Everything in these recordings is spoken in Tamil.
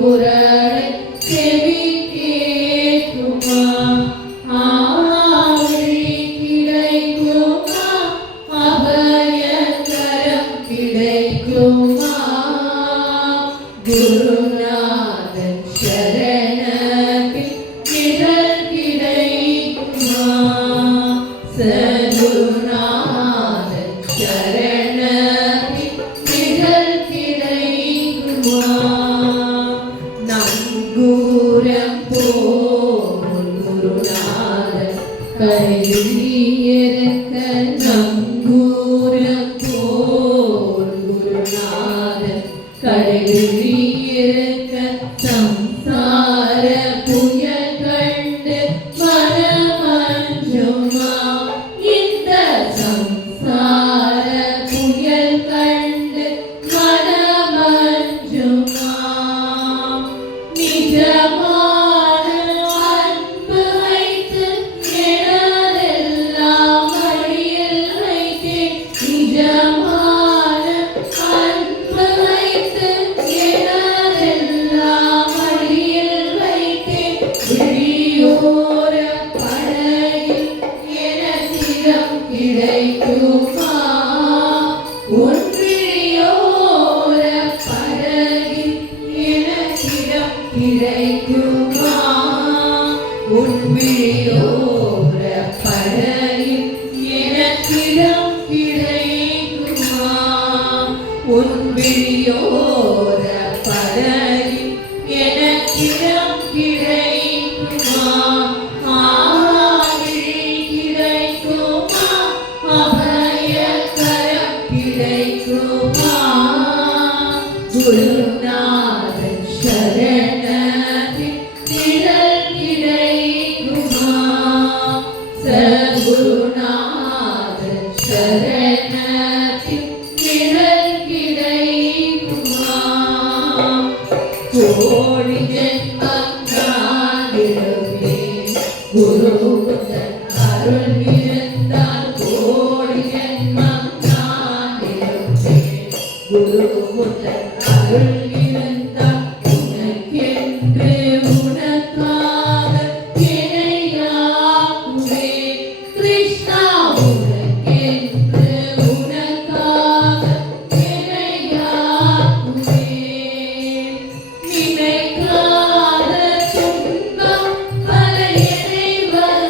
குரலை செவி கேட்குமா கரையிறக்க நங்கூரம் போல் குருநாதன் கரையிறக்க சம்சார புயல் கண்டு மனமஞ்சுமா இந்த சம்சார புயல் கண்டு மனமஞ்சுமா நிஜமா கிடைக்குமா ஒன்றியோர படகில் எனக்கிடம் கிடைக்குமா ஒன்றியோர படகில் எனக்கிடம் கிடைக்குமா ஒன்றியோர படகில் எனக்கிடம் கிடைக்குமா குருநாதன் சரணத்தில் நிழல் கிடைக்குமா சகுருநாதன் சரணத்தில் நிழல் கிடைக்குமா கோடி ஜென்மம் நான் விடுவேன் குருவுதன் அருள் இருந்தால் கோடி ஜென்மம் நான் விடுவேன் குருவுதன் அருள் இருந்தால் உனக்கென்று உனக்காக இணையாகுவே கிருஷ்ணா உனக்கென்று உனக்காக இணையாகுவே நினைக்காத துன்பம் பல என்னை வரும்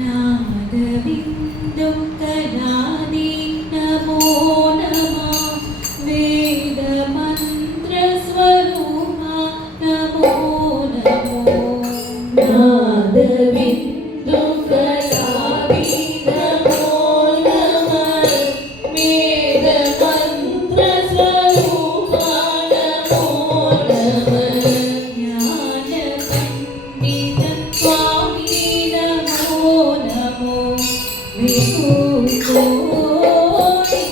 नादबिन्दुं कलादि नमो नमः वेदमन्त्रस्वरूपा नमो नमो नादबिन्दुं कलादि नमो नमः वेदमन्त्रस्वरूपा नमो नमः ज्ञानपण्डित स्वामी नमो नमो विभूकोटि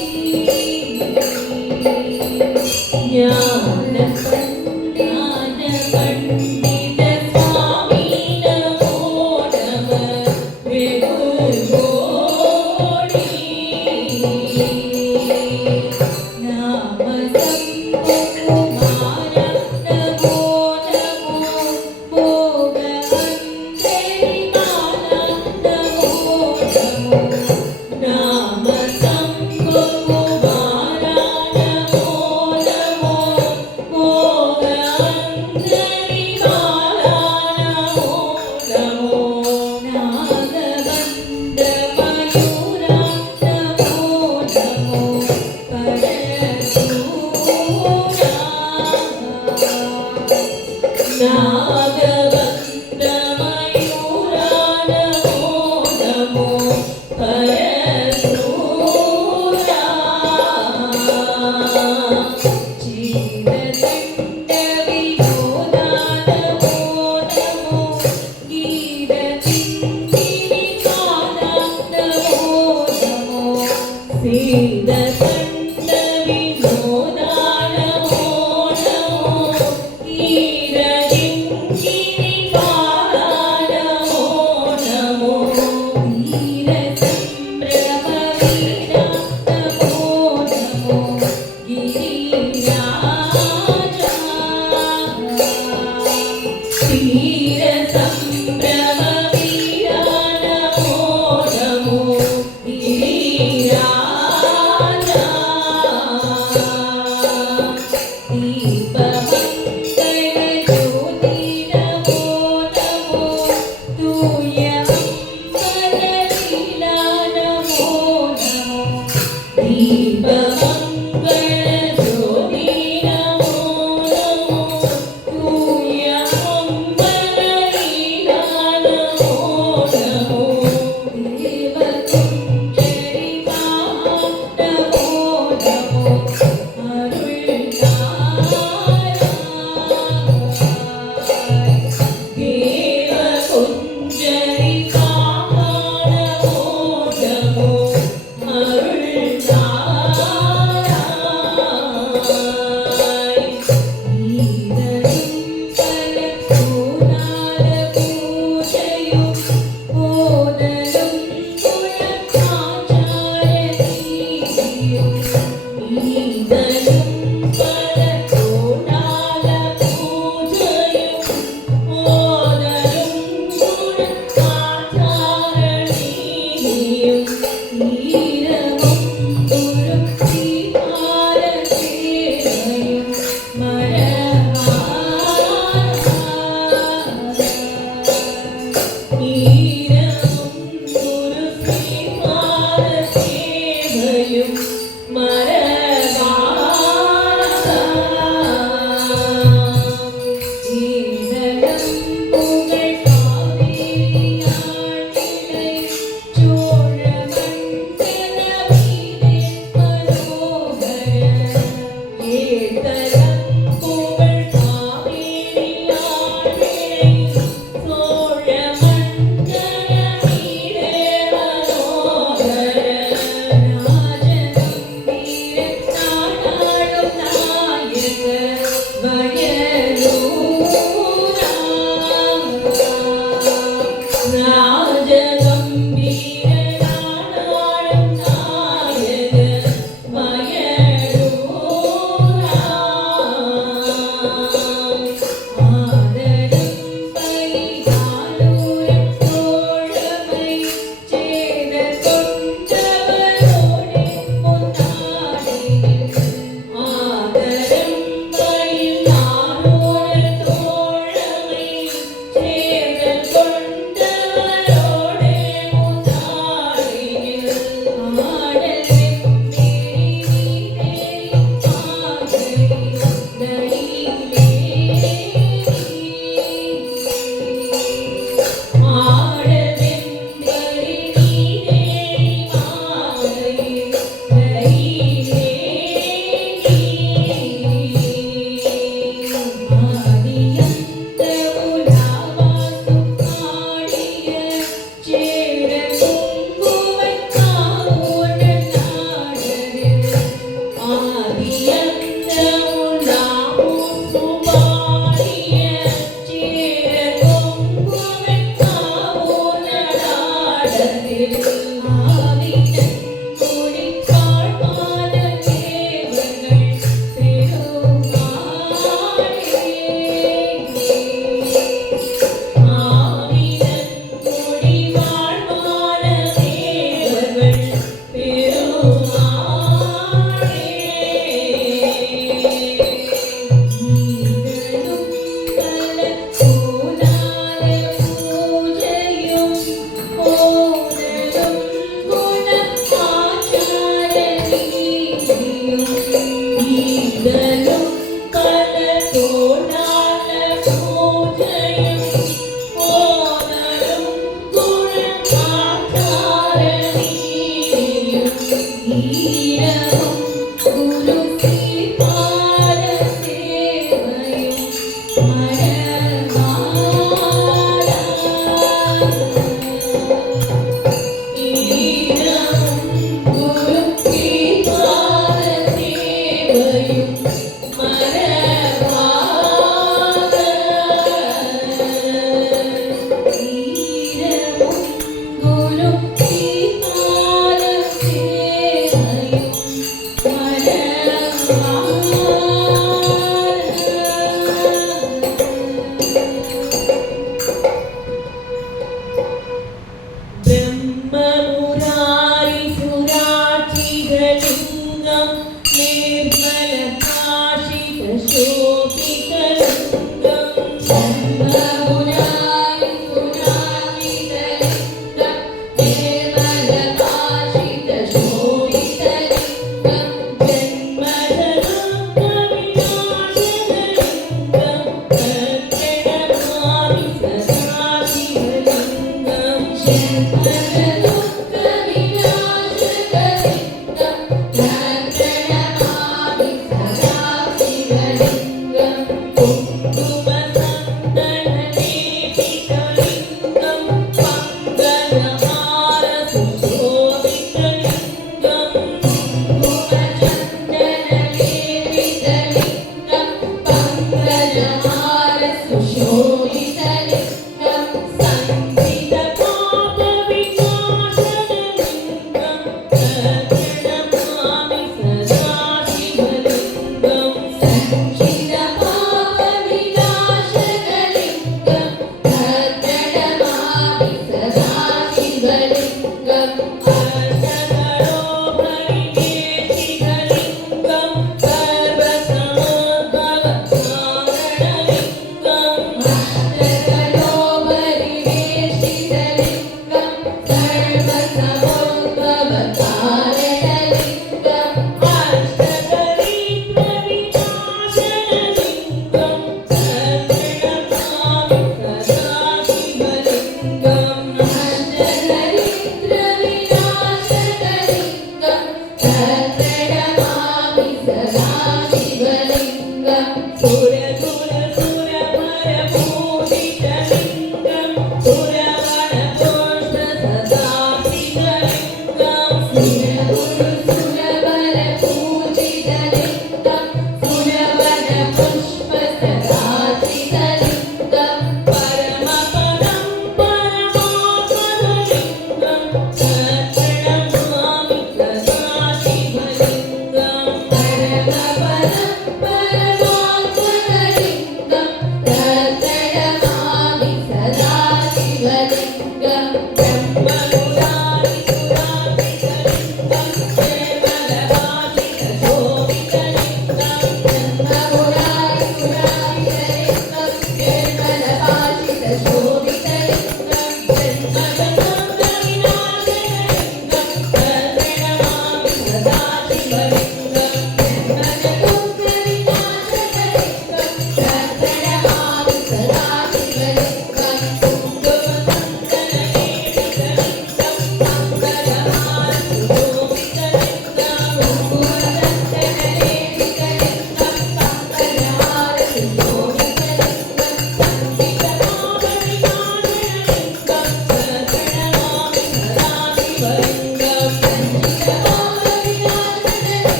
ज्ञानपण्डित स्वामी नमो नमः विभूकोटि नाम संकुमार नमो नमो भोगवन्ते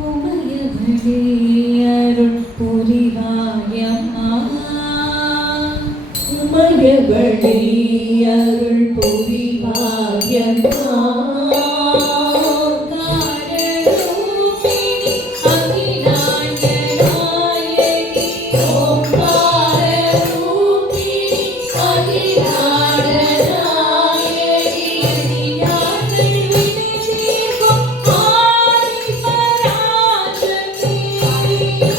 உமையவளே அருள் புரிவாயம்மா Thank you.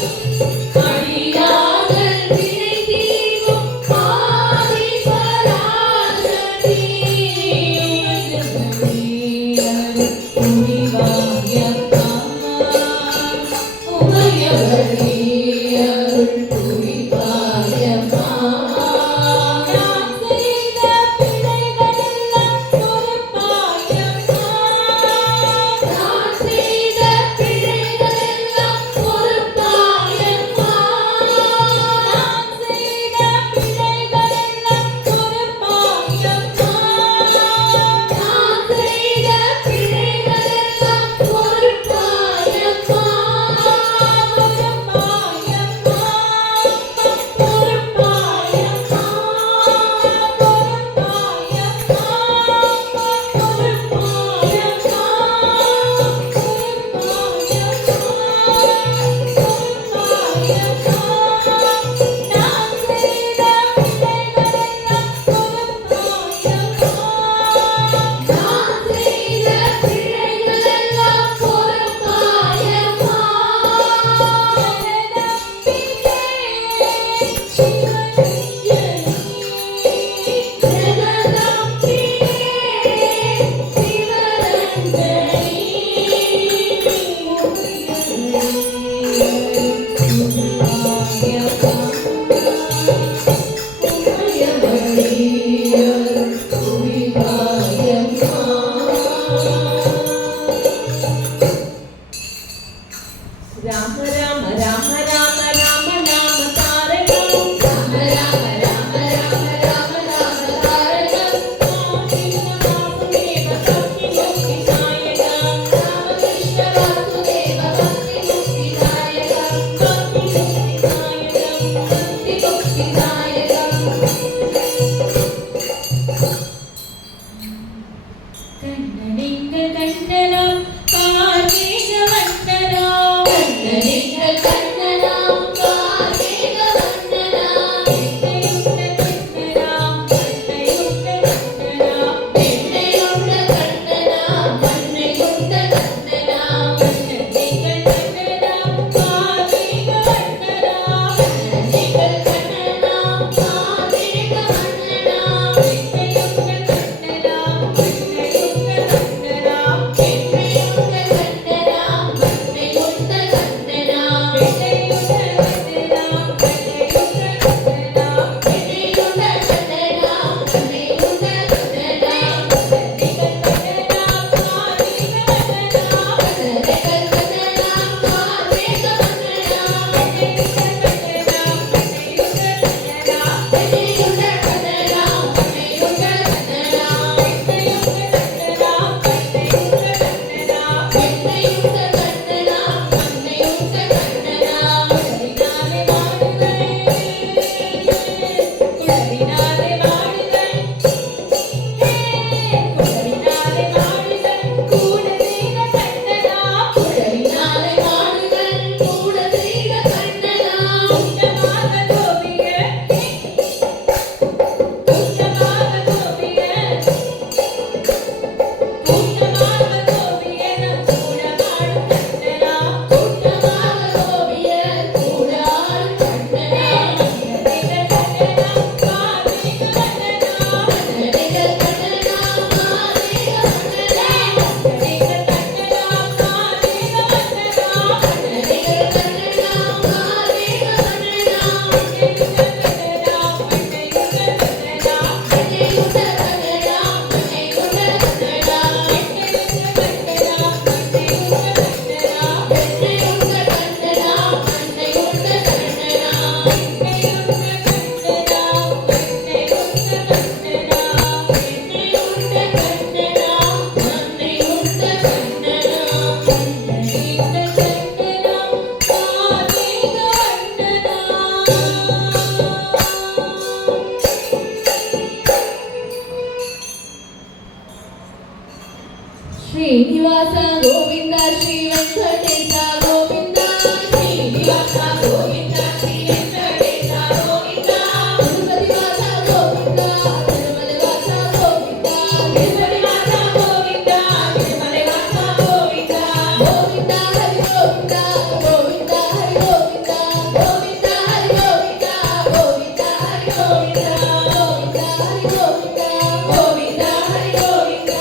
ಶ್ರೀನಿವಾಸ ಗೋವಿಂದ ಶ್ರೀ ವೆಂಕಟೇಶ ಗೋವಿಂದ ಶ್ರೀನಿವಾಸ ಗೋವಿಂದ ಶ್ರೀ ವೆಂಕಟೇಶ ಗೋವಿಂದ ತಿರುಪತಿವಾಸ ಗೋವಿಂದ ತಿರುಮಲವಾಸ ಗೋವಿಂದ ತಿರುಪತಿವಾಸ ಗೋವಿಂದ ತಿರುಮಲವಾಸ ಗೋವಿಂದ ಗೋವಿಂದ ಹರಿ ಗೋವಿಂದ ಗೋವಿಂದ ಹರಿ ಗೋವಿಂದ ಗೋವಿಂದ ಹರಿ ಗೋವಿಂದ ಗೋವಿಂದ ಹರಿ ಗೋವಿಂದ ಗೋವಿಂದ ಹರಿ ಗೋವಿಂದ ಗೋವಿಂದ ಹರಿ ಗೋವಿಂದ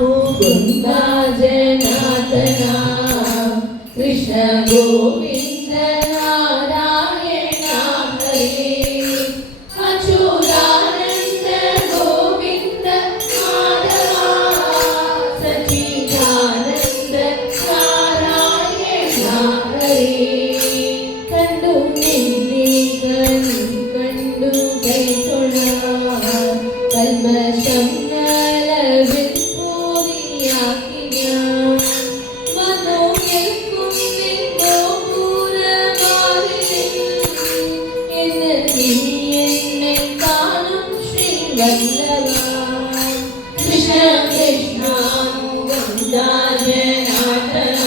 मुकुंद जनार्दन कृष्ण गोविंद नारायण हरे अच्युतानंद गोविंद माधवा सच्चिदानंद नारायण हरे कंडु निन्ने कंडु कैतुणा कल्मषं कृष्ण कृष्ण मुकुंद जनार्दन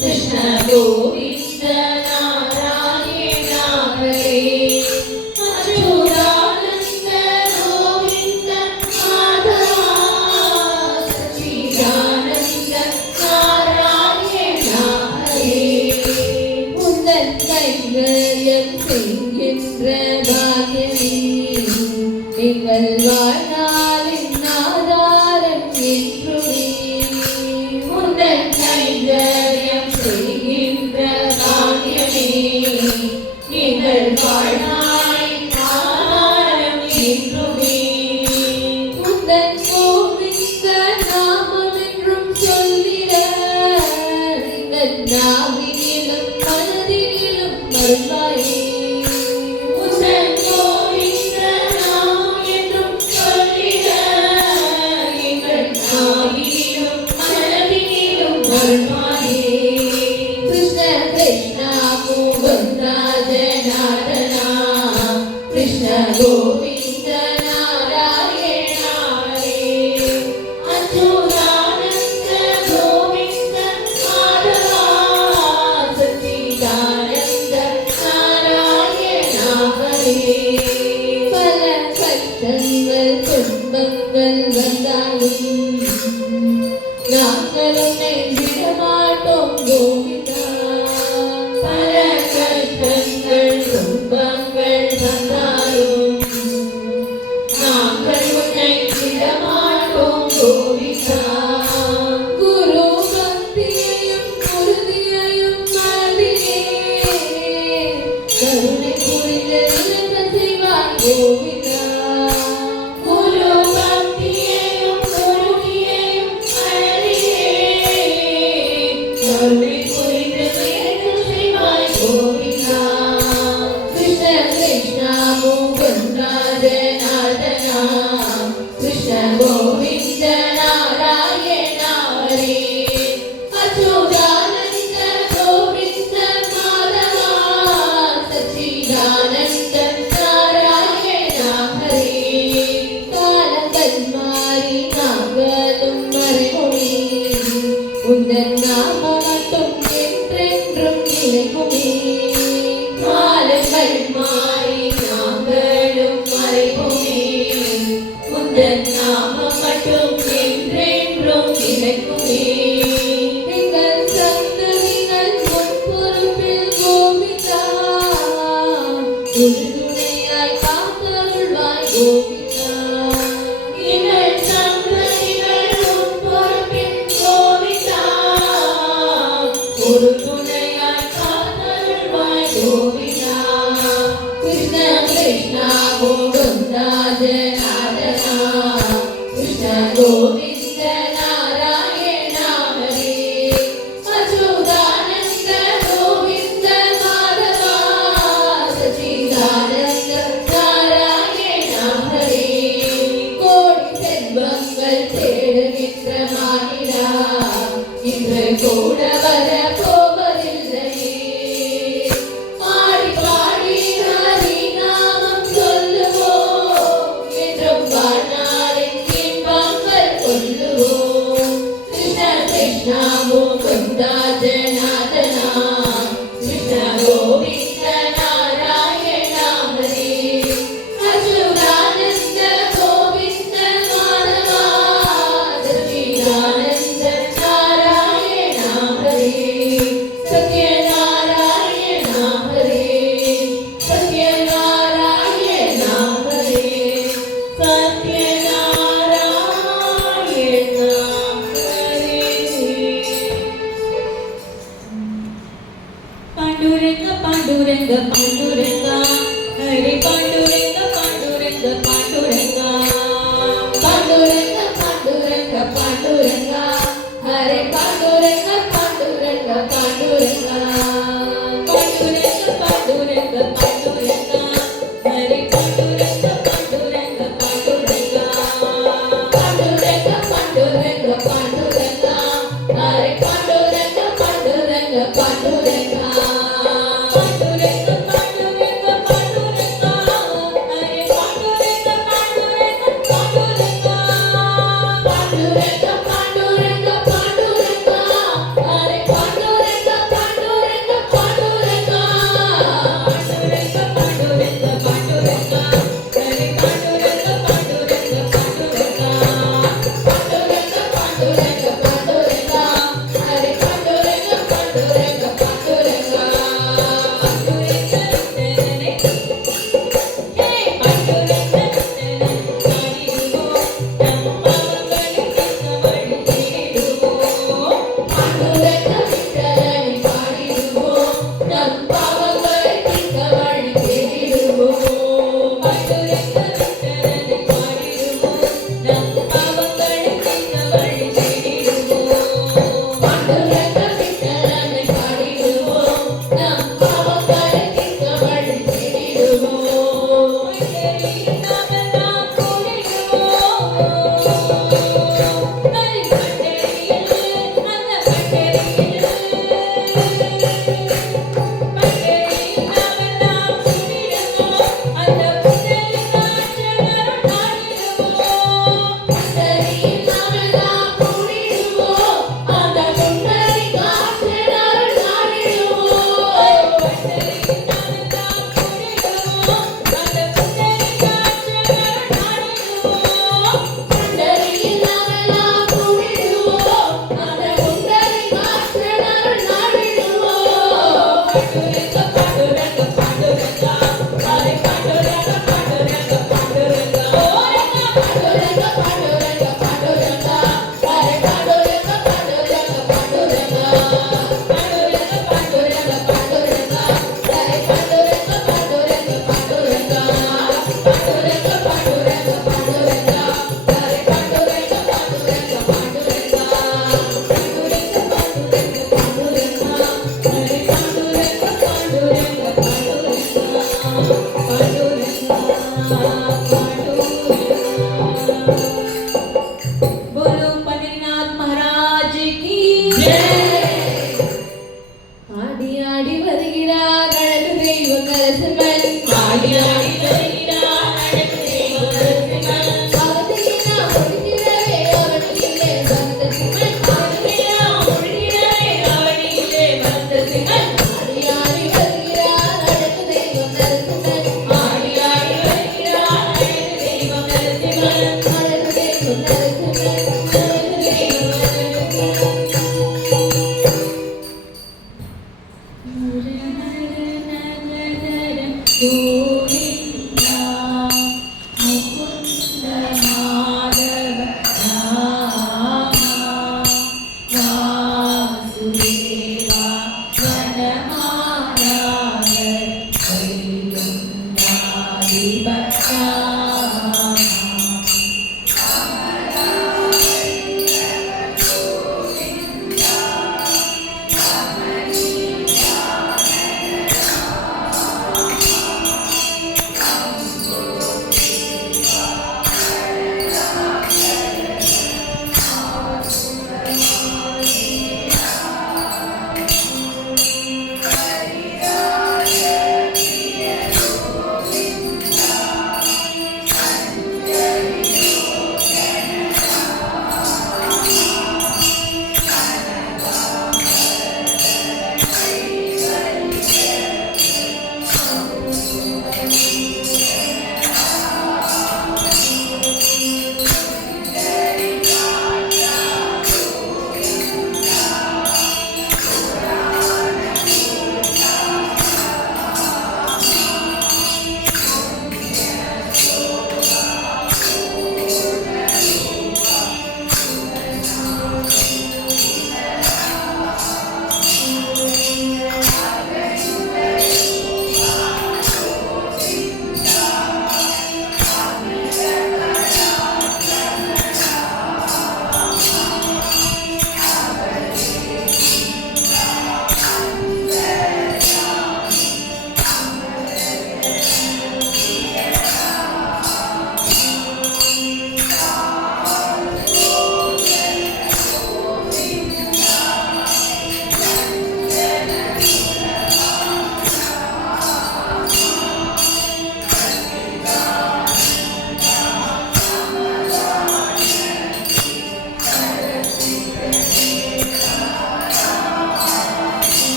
कृष्ण गोविंद नारायण हरे अच्युतानंद गोविंद माधवा सच्चिदानंद नारायण हरे मुंदन கைங்கரியம் செய்கின்ற பாக்கியமே எங்கள் வாழ்நாளின் ஆதாரம் என்றுமே உந்தன் கைங்கரியம் செய்கின்ற பாக்கியமே எங்கள் வாழ்நாளின் ஆதாரம் என்றுமே உந்தன் கோவிந்த நாமம் என்றும் சொல்லிட எங்கள் நாவினிலும் மனதினிலும் மருள்வாயே உந்தன் கோவிந்த நாமம் என்றும் சொல்லிட எங்கள் நாவினிலும் மனதினிலும் மருள்வாயே கிருஷ்ண கிருஷ்ணா முகுந்தா ஜனார்தனா கிருஷ்ண கோவிந்த நாராயண ஹரே அச்சுதானந்த கோவிந்த மாதவா சச்சிதானந்த நாராயண ஹரே பல கஷ்டங்கள் துன்பங்கள் வந்தாலும் நாங்கள் உன்னை விடமாட்டோம் கோவிந்தா பல கஷ்டங்கள் துன்பங்கள் வந்தாலும் நாங்கள் உன்னை விடமாட்டோம் கோவிந்தா குரு பக்தியையும் உறுதியையும் மறந்தினே கருணை புரிந்து என்ன செய்வாய் கோவிந்தா குரு பக்தியையும் உறுதியையும் மறந்தினே கருணை புரிந்து என்ன செய்வாய் கோவிந்தா கிருஷ்ண கிருஷ்ணா முகுந்தா ஜனார்தனா கிருஷ்ண கோவிந்த நாராயண ஹரே அச்சுதானந்த கோவிந்த மாதவா சச்சிதானந்த நாராயண ஹரே காலங்கள் மாறி நாங்களும் மறைமொழி உந்தன் நாமம் மட்டும் என்றென்றும் நிலைக்குமே காலங்கள் மாறி நாங்களும் மறைப்போமே உந்தன் நாமம் மட்டும் என்றென்றும் நிலைக்குமே எங்கள் சந்ததிகள் உன் பொறுப்பில் கோவிந்தா உறுதுணையாய் காத்தருள்வாய் கோவிந்தா எங்கள் சந்ததிகள் உன் பொறுப்பில் கோவிந்தா உறுதுணையாய் காத்தருள்வாய் கோவிந்தா கிருஷ்ண கிருஷ்ணா முகுந்தா ஜனார்தனா கிருஷ்ண கோவிந்த நாராயண ஹரே அச்சுதானந்த கோவிந்த மாதவா சச்சிதானந்த நாராயண ஹரே கோடி செல்வங்கள் தேடுகின்ற மாநிலா இன்று கூட வர போவதில்லையே பாடி பாடி ஹரி நாமம் சொல்லுவோம் என்றும் வாழ்நாளின் இன்பங்கள் கொள்ளுவோம் கிருஷ்ண கிருஷ்ணா முகுந்தா ஜனார்தனா கிருஷ்ண கோவிந்த நாராயண ஹரே அச்சுதானந்த கோவிந்த மாதவா சச்சிதானந்த நாராயண ஹரே சத்யநாராயண ஹரே சத்யநாராயண ஹரே சத்யநாராயண ஹரே பாண்டுரங்க பாண்டுரங்க பாண்டுரங்க ஹரே பாண்டுரங்க பாண்டுரங்க பாண்டுரங்க பாண்டுரங்க பாண்டுரங்க பாண்டுரங்க ஹரே பாண்டுரங்க பாண்டுரங்க பாண்டுரங்க பாண்டுரங்க பாண்டுரங்க பாண்டுரங்க ஹரே பாண்டுரங்க பாண்டுரங்க பாண்டுரங்க பாண்டுரங்க பாண்டுரங்க பாண்டுரங்க ஹரே பாண்டுரங்க பாண்டுரங்க பாண்டுரங்க பாண்டுரங்க பாண்டுரங்க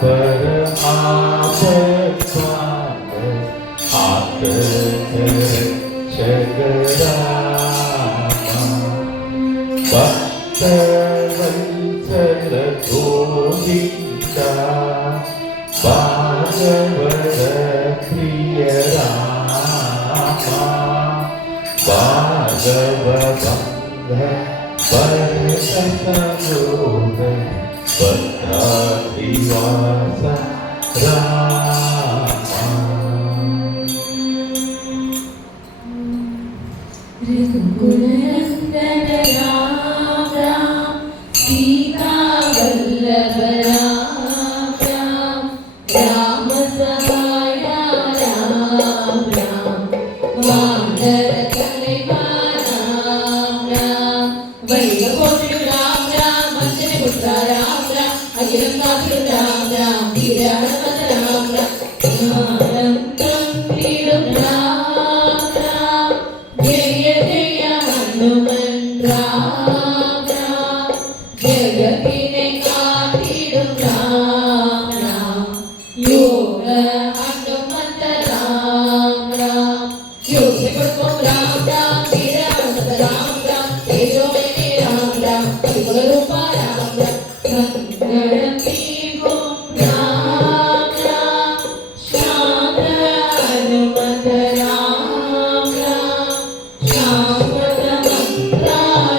पर आपत आत भक्त वत्सल गोविंदा भागवत प्रिय रामा भागवत परसंग भद्रादिवास रामा रघुकुलनंदन राम राम सीता वल्लभ राम राम राम सहाया राम राम वानर कलेवा राम राम वैभवोत्तम राम राम अंजनी पुत्र राम राम अखिलं काव्यं राम राम वीरहनुमत राम राम आनन्दं क्रीडं राम राम जय जय हनुमन् राम राम जगतिने कातिडुं राम राम योग हनुमत राम राम योग पुष्पं राम राम वीर हनुमत राम राम तेजोमयि राम राम त्रिपुररूप राम राम संकटं तीर्को राम राम शांत हनुमत राम राम शांत मंत्र राम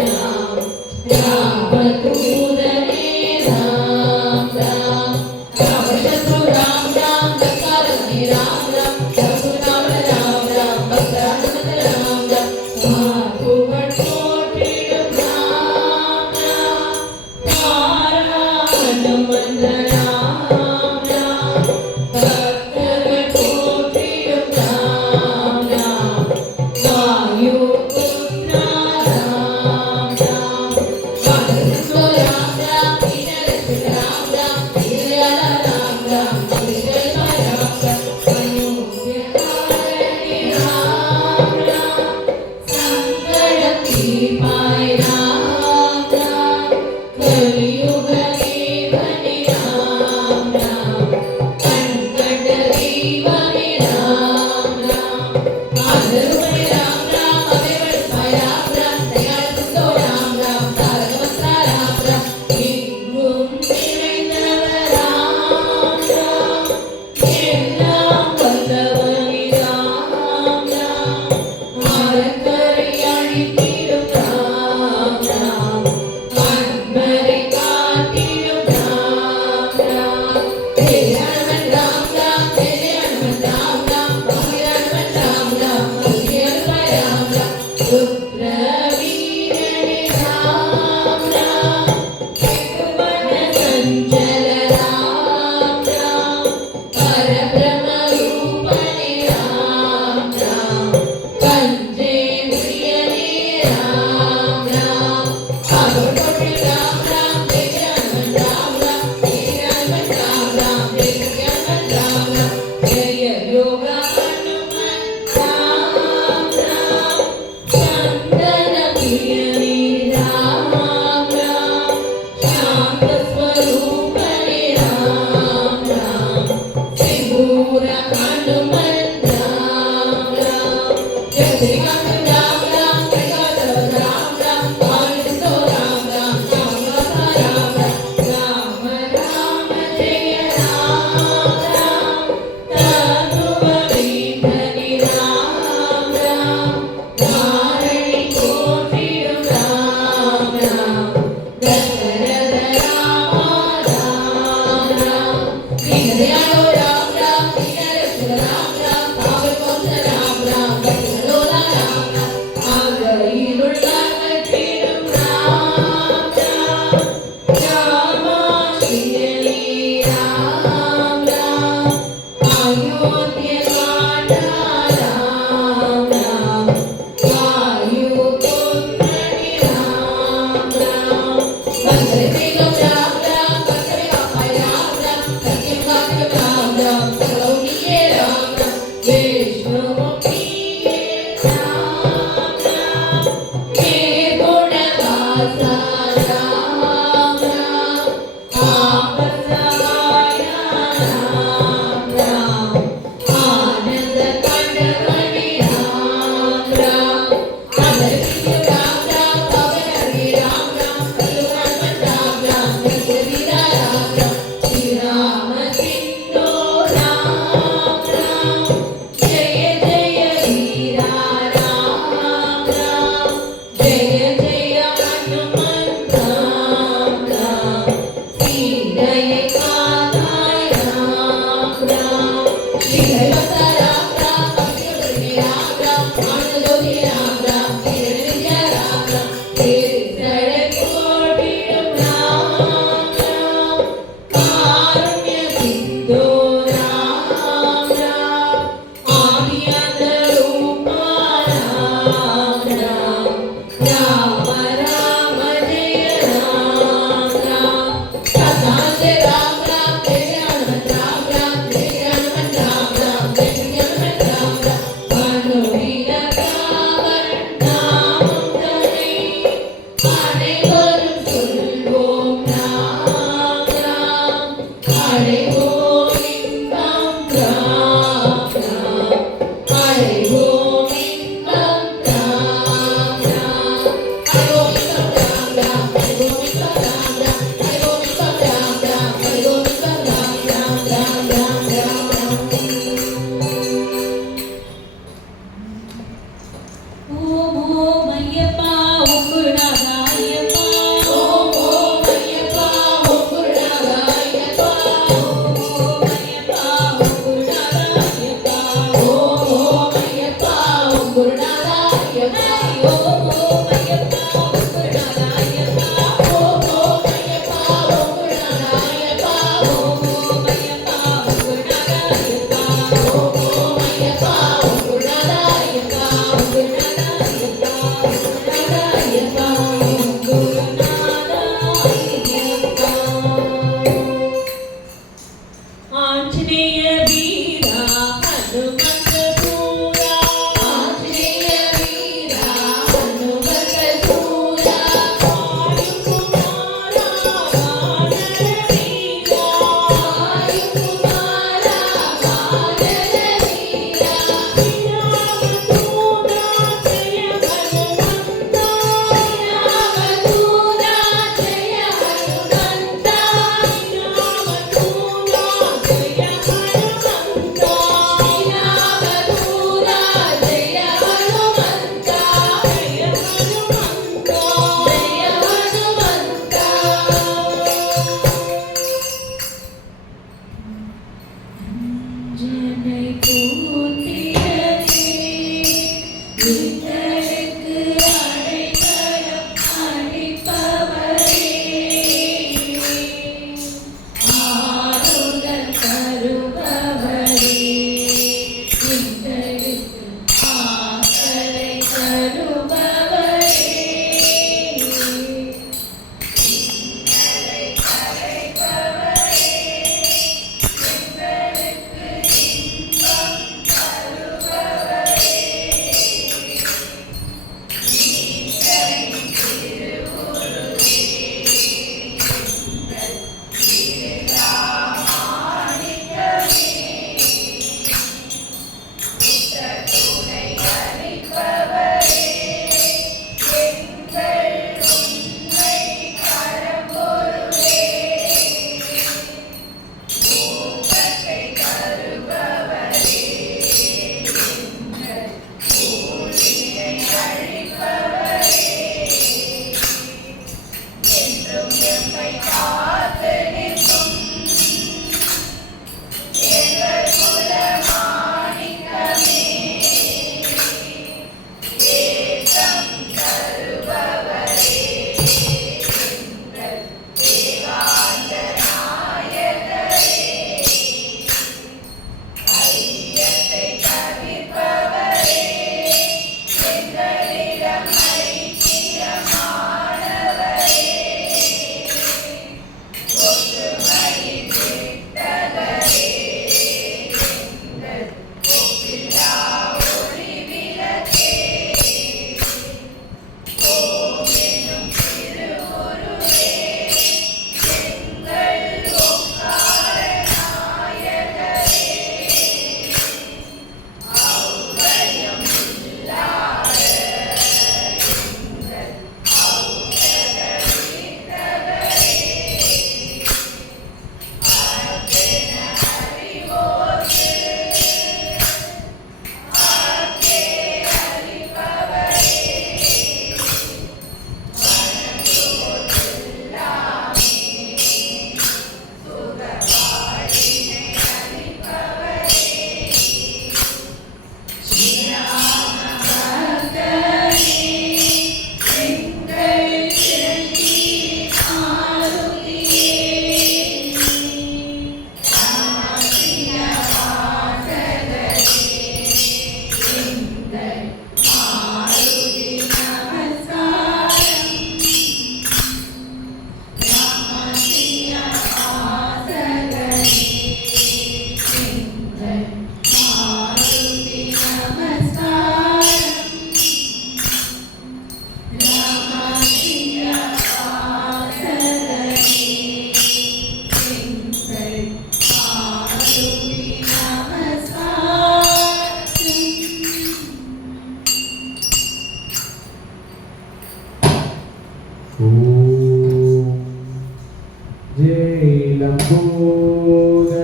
राम रामदूतने राम राम रामशत्रु राम राम दशरथने राम राम रघुनाथ राम राम भक्त हनुमत राम राम भागवत राम राम तारा हनुमत राम राम भक्त राम राम वायुपुत्र राम राम वानरपुत्र राम राम वीररक्षक राम राम वीरदयाला राम राम विश्वकर्मा राम राम मनुष्यकारणि राम राम संकट तीर्पाय राम राम कलियुग के धनि राम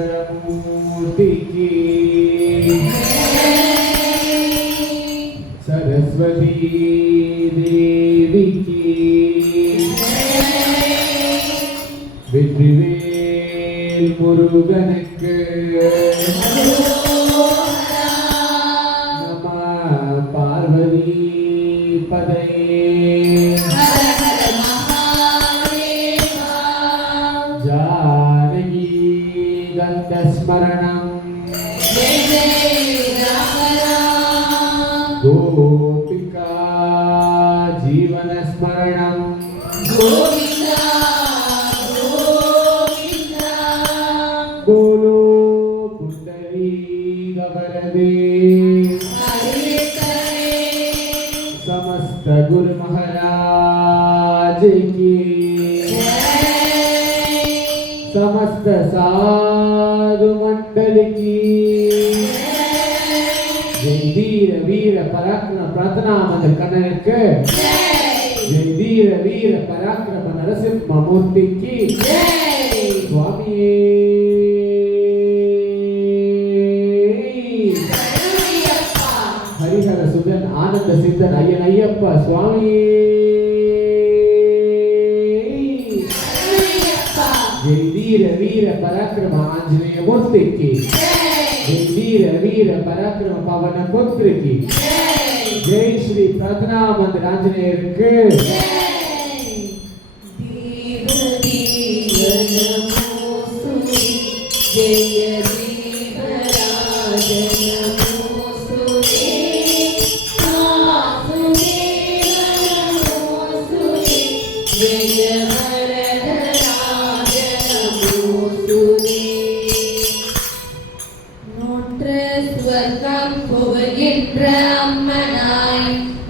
लंबोदरमूर्ति सरस्वती देवी की வெற்றிவேல் முருகனுக்கு நம பார்வதி பதையே ஜானகி கந்தஸ்மரணம் கோபிகா ஜீவனஸ்மரணம் बोलो कुंडली गवरदे समस्त गुरु महाराज की समस्त साधु मंडल की जय वीर वीर पराक्रम प्रार्थना मंदिर कन्नड़ जय वीर वीर पराक्रम नरसिंह मूर्ति की स्वामी हरिहर सुदन आनंद सिद्धन अय्यन अय्यप्पा स्वामी जय वीर वीर पराक्रम आंजनेय मूर्ति की जय वीर वीर पराक्रम पवन पुत्र की जय श्री प्रार्थना मंदिर आंजनेय के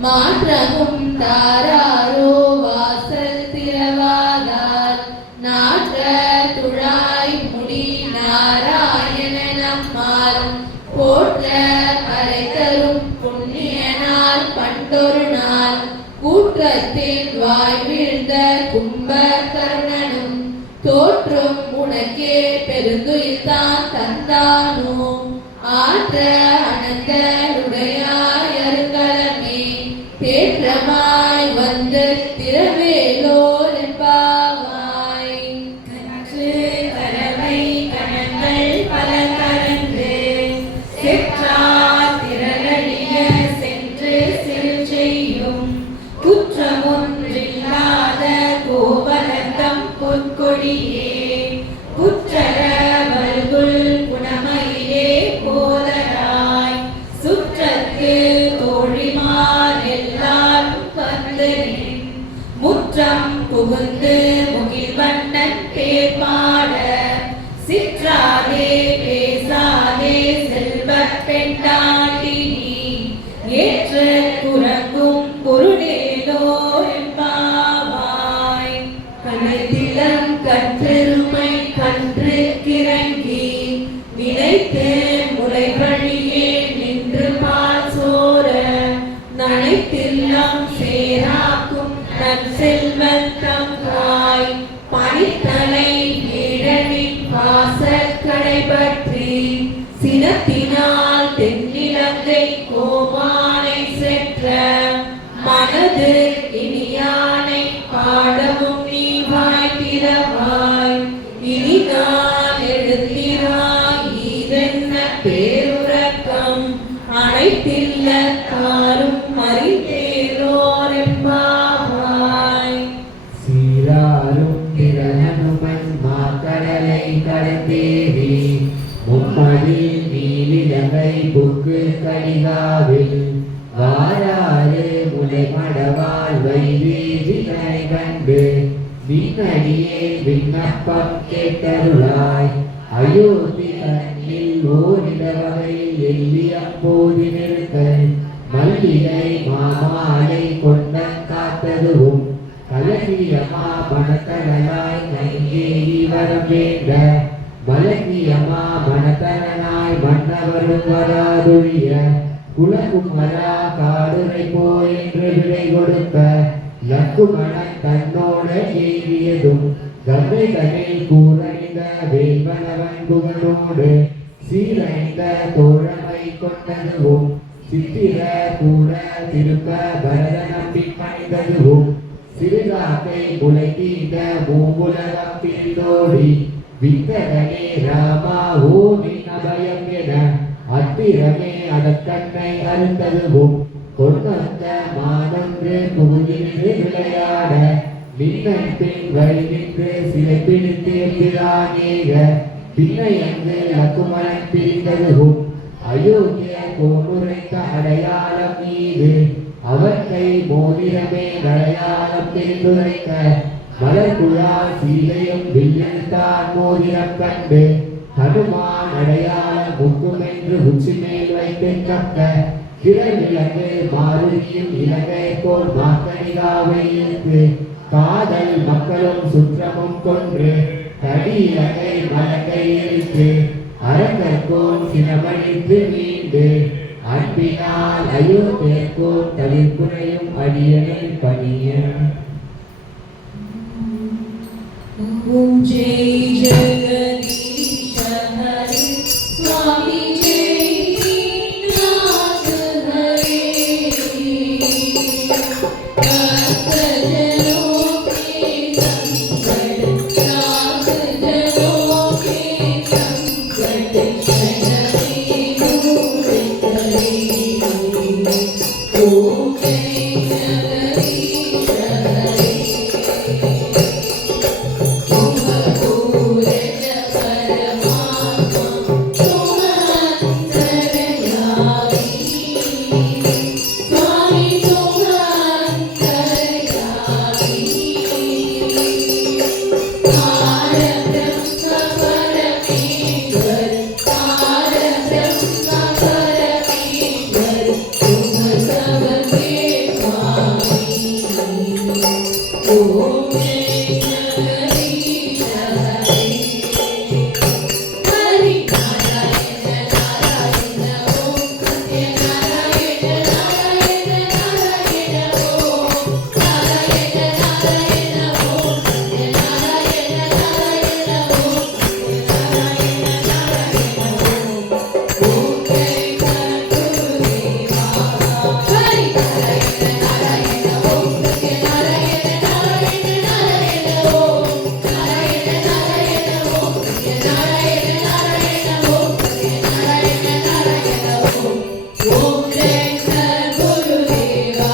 மாற்றமும் தாராரோ வாசல் திறவாதார் நாற்ற துழாய் முடி நாராயண நம்மால் போற்ற அழைத்தரும் புண்ணியனால் பண்டொரு நாள் கூற்றத்தில் வாய் வீழ்ந்த கும்பகர்ணனும் தோற்றும் உனக்கே பெருந்துயில்தான் தந்தானோ ஆற்ற அனந்தருடையாய் அருங்கலமே தேற்றமாய் வந்து திரவேலோர் என்பாவாய் கற்று கரவை கணங்கள் பல கரந்து செற்றார் திரளடிய சென்று சிறு செய்யும் குற்றமொன்றில்லாத கோவலத்தம் பொற்கொடியே குற்றர வல்குல் குணமையிலே போதராய் சுற்றத்து தோழிமார் எல்லாரும் வந்து முற்றம் புகுந்து முகில்வண்ணன் பேர் பாட சிற்றாதே பேசாதே செல்வப் பெண்டாட்டி ஏற்று குரங்கும் பொருளேலோ என்பாவாய் கனைத்திலம் கற்றெருமை கன்று கிறங்கி நினைத்து முளைவழியே நின்று பால் சோர நனைத்தில்லம் சேராக்கும் நன் செல்வத்தம் காய் பனித்தலை ஈழனின் வாசற்கடை பற்றி சினத்தினால் தென்னிலங்கை கோமானை செற்ற மனது இனியானை பாடவும் நீ வாய்த்திரவாய் இனி நான் எழுந்திராய் இதென்ன பேருறக்கம் அனைத்தில்ல தாரும் அறிந்தேரோர் என்பாவாய் சீராரும் திரனுமன் மாக்கடலை கடந்தேறி மும்மதில் நீலிலங்கை புக்கு கடிகாவில் வாராறு முனை மடவால் வைதீவினை கண்டு விண்ணடியே விண்ணப்பம் கேட்டருளாய் அயோத்தி தன்னில் ஓரிட வகையில் எல்லிய போதி நிறுத்தல் மல்லிகை மாமாலை கொண்ட காத்ததுவும் கலகிய மாபணத்தனாய் நெஞ்சேரி வரம் வேண்ட மலங்கியமா மனத்தனாய் மன்னவரும் வராதொழிய குலக்கும் வரா காடுரை போய் என்று விடை கொடுக்க லக்குமணன் தன்னோட ஏவியதும் கங்கை தனில் கூறனை நிறைந்த வேல்வனவன் புகழோடு சீரைந்த தோழமை கொண்டதுவும் சித்திர கூட திருப்ப பரத நம்பி பணிந்ததுவும் சிறுகாக்கை முளை தீண்ட மூவுலகம் பிரிந்தோடி வித்தகனே ராமா ஓ நின் அபயம் என அத்திரமே அதற்கண்ணை அருந்ததுவும் கொண்டந்த மானொன்று புகுதின்று விளையாட நின்னன் பின் வழி நின்று சிலை பிடித்து பிரானேக பின்னை அங்கு லக்குமணன் பிரிந்ததுவும் அயோக்கிய கோனுரைத்த அடையாளம் மீது அவற்றை மோதிரமே அடையாளம் பிரிந்துரைக்க மலர்குழா சீதையும் வில்லில்தான் மோதிரம் கண்டு ஹனுமான் அடையாளம் முக்குமென்று உச்சி மேல் வைத்து கக்க கிரவிலங்கு மாருதியும் இலங்கை போல் மாக்கணிகாவை இருக்கு காதல் மக்களும் சுற்றமும் கொன்று கடி இலங்கை மலங்கை இருக்கு அரங்கற்கோன் சினமணித்து மீண்டு அன்பினால் அயோத்தியர்க்கோன் தவிர்ப்புரையும் அடியனை பணிய ஓம் ஜெய் ஜெகதீஷ ஹரி சுவாமி ஜெய் நாத ஹரி भक्तजनों के संकट नाथ जनों के संकट क्षणभि दूर करे ओम जय जगदीश हरि तुम पूरज परमात्मा तुम अंतर्यामी स्वामी तुम अंतर्यामी तार ब्रह्म परमेश्वर तार ब्रह्म परमेश्वर तुम सबके स्वामी ओम जय जगदीश हरि हरि नारायण नारायण ओम सत्य नारायण नारायण नारायण ओम नारायण नारायण ओम सत्य नारायण नारायण ओम सत्य नारायण नारायण ओम जय सद्गुरुदेवा हरि नारायण नारायण ओम सत्य नारायण नारायण नारायण ओम नारायण नारायण ओम सत्य नारायण नारायण ओम सत्य नारायण नारायण ओम जय सद्गुरुदेवा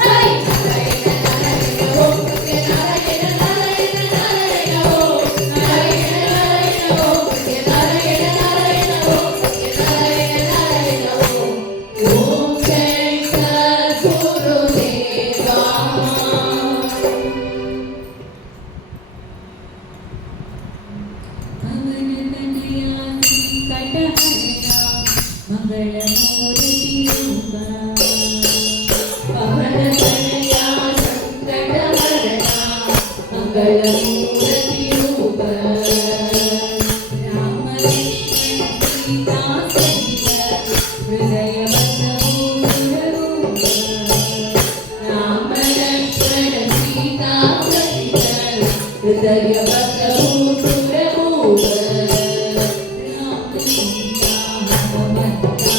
हरि नारायण नारायण ओम सत्य नारायण नारायण नारायण ओम नारायण नारायण ओम सत्य नारायण नारायण ओम सत्य नारायण नारायण ओम जय सद्गुरुदेवा पवन तनया संकट हरणा मंगलमूर्ति रूप राम लक्ष्मण सीता सहित हृदय बसहु सुररूप राम लक्ष्मण सीता सहित हृदय बसहु सुररूप राम सीता हनुमंता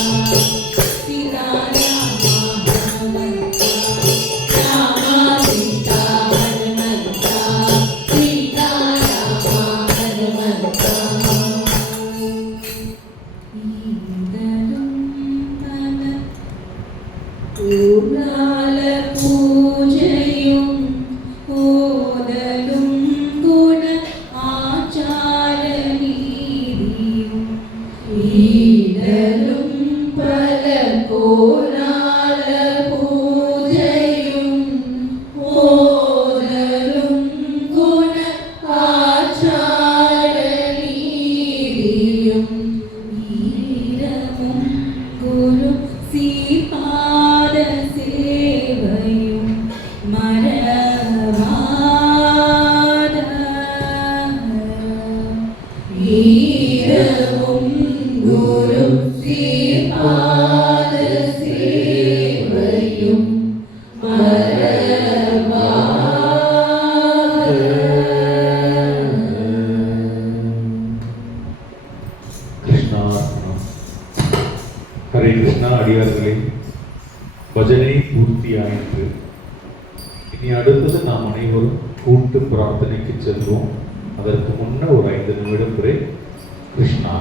सीता रामा हनुमंता रामा सीता हनुमंता सीता रामा हनुमंता ൂർണാല പൂജയും ഓതലും ഗുണ ആചാരനീതിയും ഈടലും പല കോലാല പൂജയും ഓതലും ഗുണ ആചാരനീതിയും ഈരവും ഗുരു ശ്രീപാദ സേവയും മരവാദ ഈരവും ഗുരു ശ്രീപാദ സേവയും മരവാദ ஹரே கிருஷ்ணா அடியார்களே, பஜனை பூர்த்தியாயிற்று. இனி அடுத்தது நாம் அனைவரும் கூட்டு பிரார்த்தனைக்கு செல்வோம். அதற்கு முன்ன ஒரு 5 நிமிடம் பிரேக். கிருஷ்ணா.